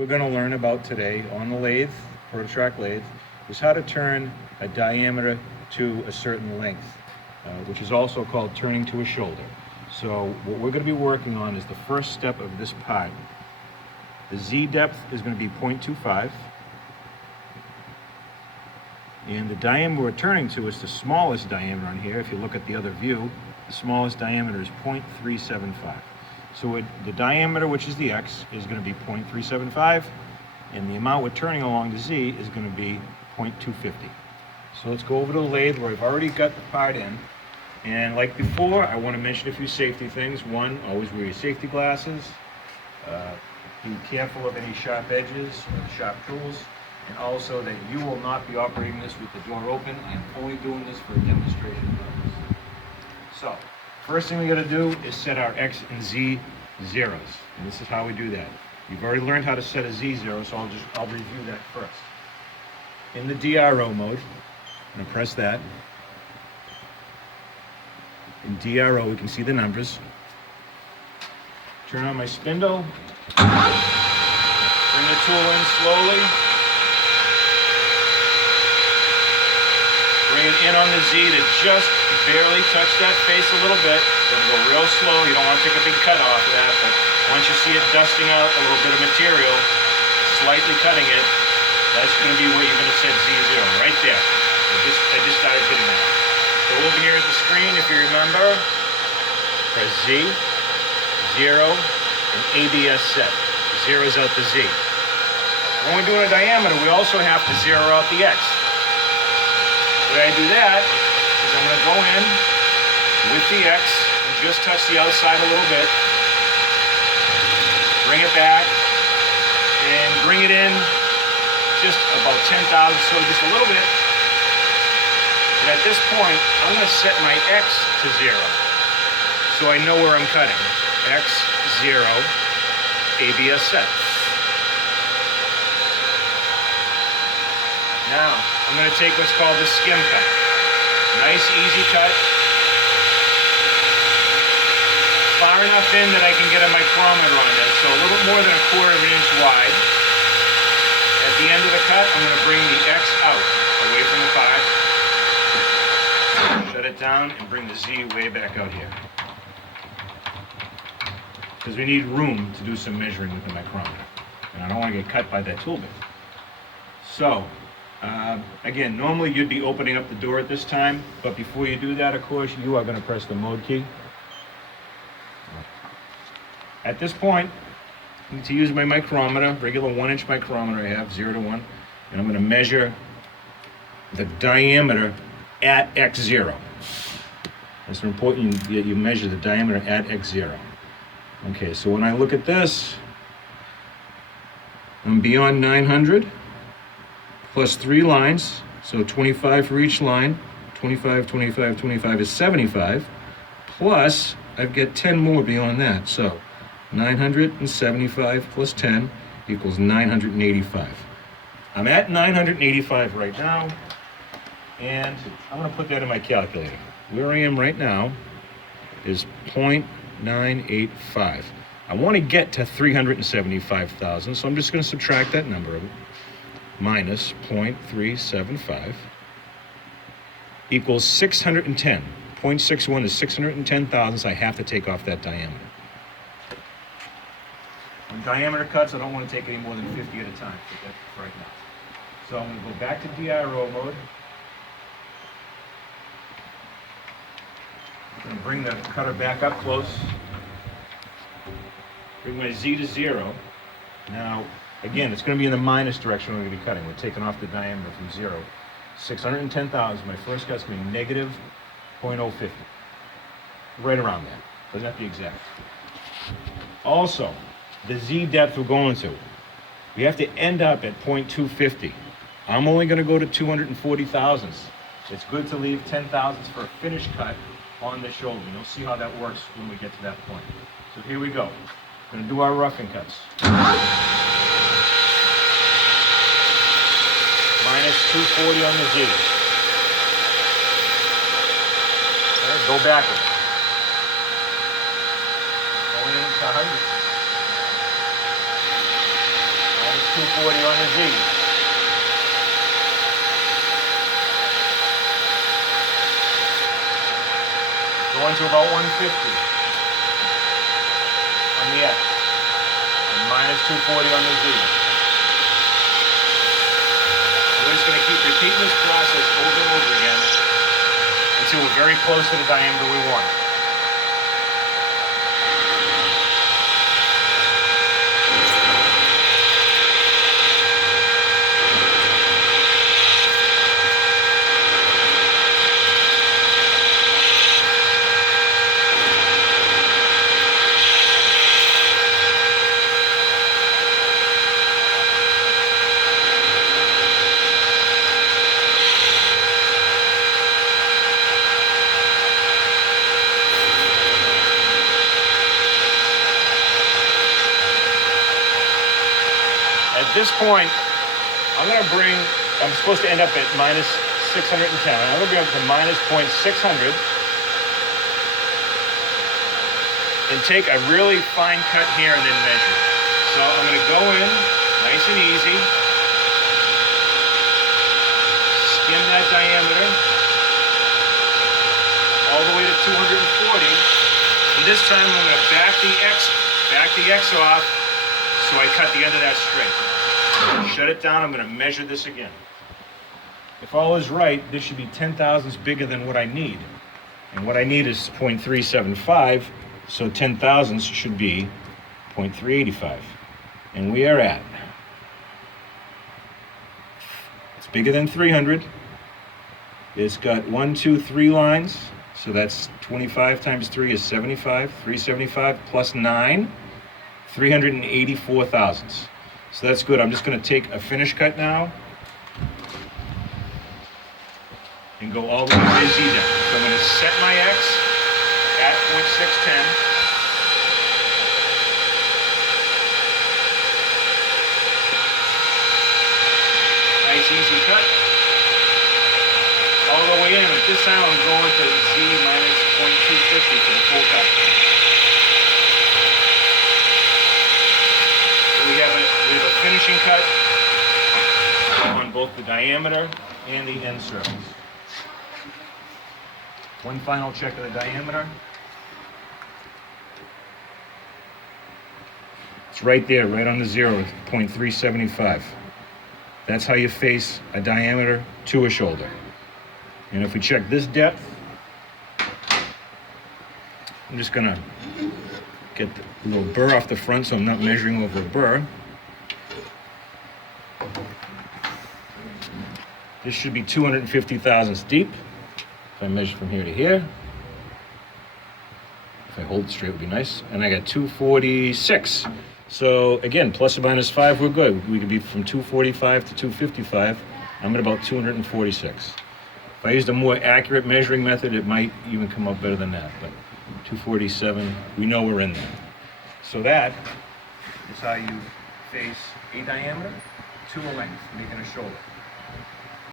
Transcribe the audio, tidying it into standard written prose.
we're going to learn about today on the lathe, Prototrac lathe, is how to turn a diameter to a certain length, which is also called turning to a shoulder. So what we're going to be working on is the first step of this part. The Z depth is going to be 0.25. And the diameter we're turning to is the smallest diameter on here. If you look at the other view, the smallest diameter is 0.375. So the diameter, which is the X, is going to be 0.375, and the amount we're turning along the Z is going to be 0.250. So let's go over to the lathe where I've already got the part in. And like before, I want to mention a few safety things. One, always wear your safety glasses. Be careful of any sharp edges or sharp tools. And also that you will not be operating this with the door open. I'm only doing this for demonstration purposes. So, first thing we got to do is set our X and Z zeros. And this is how we do that. You've already learned how to set a Z zero, so I'll review that first. In the DRO mode, I'm going to press that. In DRO, we can see the numbers. Turn on my spindle. Bring the tool in slowly. Bring it in on the Z to just barely touch that face a little bit. Gonna go real slow. You don't want to take a big cut off of that, but once you see it dusting out a little bit of material, slightly cutting it, that's going to be where you're going to set Z0, right there. I just started hitting that. So over here at the screen, if you remember, press Z, 0, and ABS set. Zeroes out the Z. When we're doing a diameter, we also have to zero out the X. The way I do that is I'm going to go in with the X and just touch the outside a little bit. Bring it back and bring it in just about 10 thousandths, so just a little bit. And at this point, I'm going to set my X to 0 so I know where I'm cutting. X, 0, ABS set. Now, I'm going to take what's called the skim cut. Nice, easy cut. Far enough in that I can get a micrometer on this, so a little more than 1/4 of an inch wide. At the end of the cut, I'm going to bring the X out, away from the part. Shut it down and bring the Z way back out here. Because we need room to do some measuring with the micrometer. And I don't want to get cut by that tool bit. So, again, normally you'd be opening up the door at this time, but before you do that, of course, you are going to press the mode key. At this point, I need to use my micrometer, regular 1-inch micrometer I have, 0 to 1, and I'm going to measure the diameter at X0. It's important that you measure the diameter at X0. Okay, so when I look at this, I'm beyond 900. Plus 3 lines, so 25 for each line, 25, 25, 25 is 75, plus I've got 10 more beyond that, so 975 plus 10 equals 985. I'm at 985 right now, and I'm going to put that in my calculator. Where I am right now is 0.985. I want to get to 375,000, so I'm just going to subtract that number minus 0.375 equals 610. 0.61 is 610 thousandths I have to take off that diameter. When diameter cuts, I don't want to take any more than 50 at a time for right now. So I'm going to go back to DRO mode. I'm going to bring the cutter back up close. Bring my Z to 0. Now, again, it's going to be in the minus direction we're going to be cutting. We're taking off the diameter from 0. 610,000, my first cut's going to be negative 0.050. Right around that. Doesn't have to be exact. Also, the Z depth we're going to, we have to end up at 0.250. I'm only going to go to 240 thousandths. It's good to leave 10 thousandths for a finished cut on the shoulder. You'll see how that works when we get to that point. So here we go. We're going to do our roughing cuts. Minus 240 on the Z. Okay, go backwards. Going into 100. Going 240 on the Z. Going to about 150 on the X, and minus 240 on the Z. We're just going to keep repeating this process over and over again until we're very close to the diameter we want. At this point, I'm supposed to end up at minus 610. I'm going to bring up to minus 0.600 and take a really fine cut here and then measure. So I'm going to go in nice and easy, skim that diameter all the way to 240, and this time I'm going to back the X off so I cut the end of that straight. Shut it down, I'm going to measure this again. If all is right, this should be 10 thousandths bigger than what I need. And what I need is 0.375, so 10 thousandths should be 0.385. And we are at, it's bigger than 300. It's got 1, 2, 3 lines, so that's 25 times 3 is 75. 375 plus 9, 384 thousandths. So that's good. I'm just going to take a finish cut now and go all the way to the Z down. So I'm going to set my X at 0.610. Nice easy cut. All the way in. At this time I'm going to Z minus 0.250 for the full cut. We have a finishing cut on both the diameter and the end surface. One final check of the diameter. It's right there, right on the zero, 0.375. That's how you face a diameter to a shoulder. And if we check this depth, I'm just gonna get the little burr off the front so I'm not measuring over a burr. This should be 250 thousandths deep. If I measure from here to here, if I hold it straight would be nice. And I got 246. So again, plus or minus 5, we're good. We could be from 245 to 255. I'm at about 246. If I used a more accurate measuring method, it might even come up better than that. But 247, we know we're in there. So that is how you face a diameter to a length, making a shoulder.